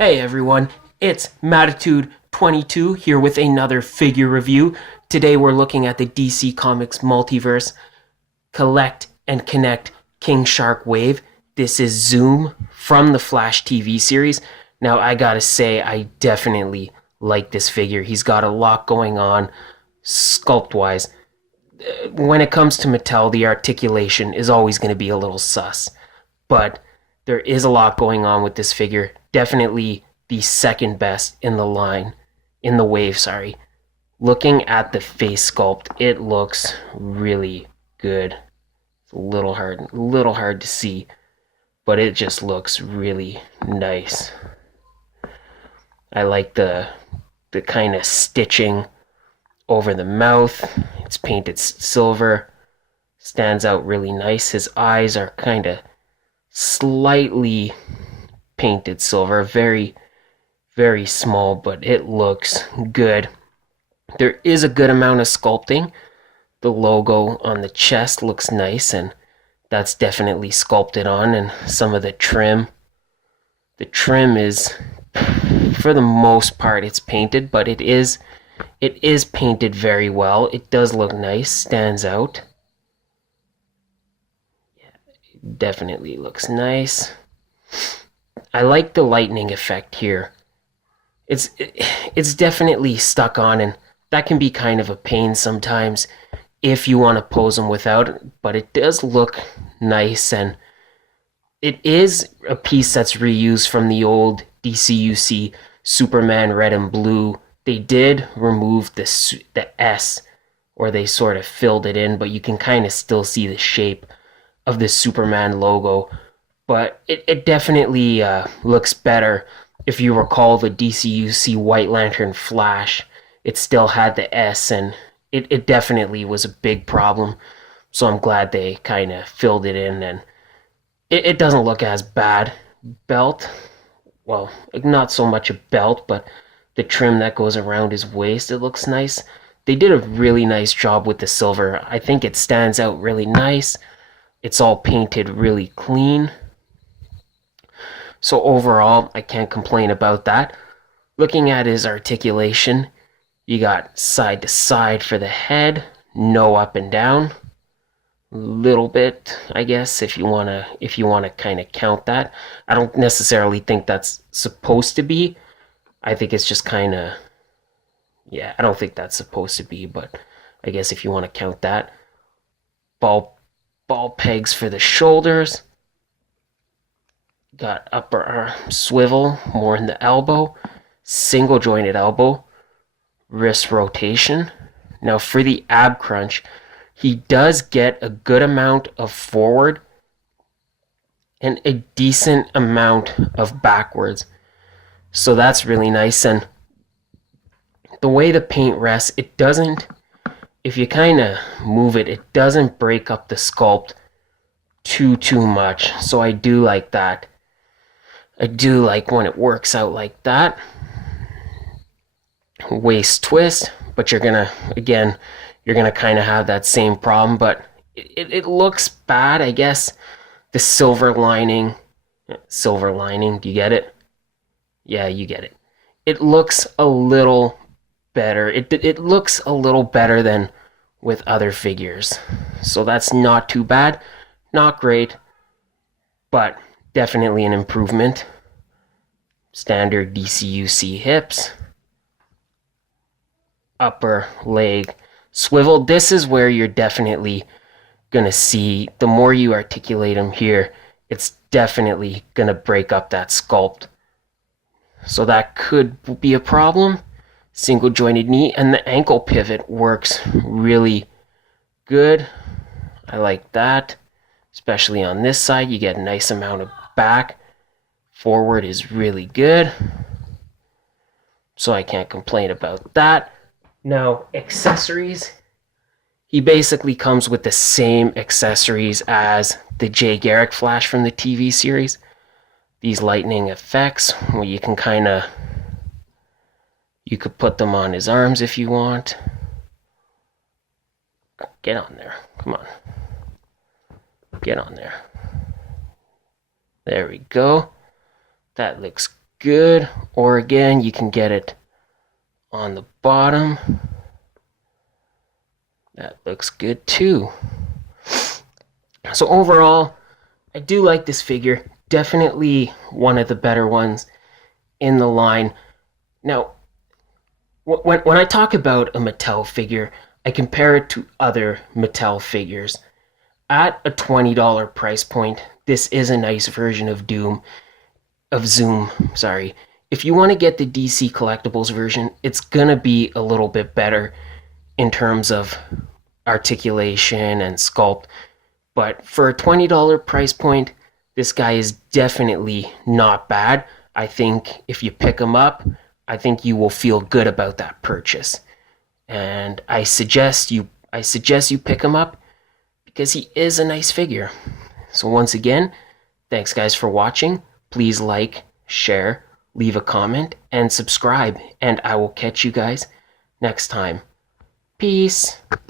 Hey everyone, it's Matitude22 here with another figure review. Today we're looking at the DC Comics Multiverse Collect and Connect King Shark Wave. This is Zoom from the Flash TV series. Now I gotta say, I definitely like this figure. He's got a lot going on sculpt-wise. When it comes to Mattel, the articulation is always going to be a little sus. But there is a lot going on with this figure. Definitely the second best in the line, in the wave, sorry. Looking at the face sculpt, it looks really good. It's a little hard to see, but it just looks really nice. I like the kind of stitching over the mouth. It's painted silver. Stands out really nice. His eyes are kind of slightly painted silver, very small, but it looks good. There is a good amount of sculpting. The logo on the chest looks nice, and that's definitely sculpted on. And some of the trim is, for the most part, it's painted, but it is painted very well. It does look nice, stands out. Definitely looks nice. I like the lightning effect here. It's definitely stuck on, and that can be kind of a pain sometimes if you want to pose them without it, but it does look nice, and it is a piece that's reused from the old DCUC Superman Red and Blue. They did remove the S, or they sort of filled it in, but you can kind of still see the shape of the Superman logo. But it definitely looks better. If you recall the DCUC White Lantern Flash, it still had the S, and it definitely was a big problem. So I'm glad they kind of filled it in, and it doesn't look as bad. Belt, well, not so much a belt, but the trim that goes around his waist, it looks nice. They did a really nice job with the silver. I think it stands out really nice. It's all painted really clean. So overall, I can't complain about that. Looking at his articulation, you got side to side for the head, no up and down. Little bit, I guess, if you wanna kind of count that. I don't necessarily think that's supposed to be. I think it's just kind of, yeah, I don't think that's supposed to be, but I guess if you want to count that. Ball pegs for the shoulders. Got upper arm swivel, more in the elbow. Single jointed elbow. Wrist rotation. Now for the ab crunch, he does get a good amount of forward and a decent amount of backwards. So that's really nice. And the way the paint rests, it doesn't, if you kind of move it, it doesn't break up the sculpt too much. So I do like that. I do like when it works out like that. Waist twist, but you're gonna kind of have that same problem, but it looks bad, I guess. The silver lining, do you get it? Yeah, you get it. It looks a little better. It looks a little better than with other figures. So that's not too bad. Not great, but definitely an improvement. Standard DCUC hips. Upper leg swivel. This is where you're definitely gonna see, the more you articulate them here, it's definitely gonna break up that sculpt. So that could be a problem. Single jointed knee, and the ankle pivot works really good. I like that. Especially on this side, you get a nice amount of back. Forward is really good. So I can't complain about that. Now, accessories. He basically comes with the same accessories as the Jay Garrick Flash from the TV series. These lightning effects, where you can you could put them on his arms if you want. Get on there. Come on. Get on there. There we go. That looks good. Or again, you can get it on the bottom. That looks good too. So overall, I do like this figure. Definitely one of the better ones in the line. Now, when I talk about a Mattel figure, I compare it to other Mattel figures. At a $20 price point, this is a nice version of Zoom, sorry. If you want to get the DC Collectibles version, it's gonna be a little bit better in terms of articulation and sculpt. But for a $20 price point, this guy is definitely not bad. I think if you pick him up, I think you will feel good about that purchase. And I suggest you pick him up because he is a nice figure. So once again, thanks guys for watching. Please like, share, leave a comment, and subscribe. And I will catch you guys next time. Peace.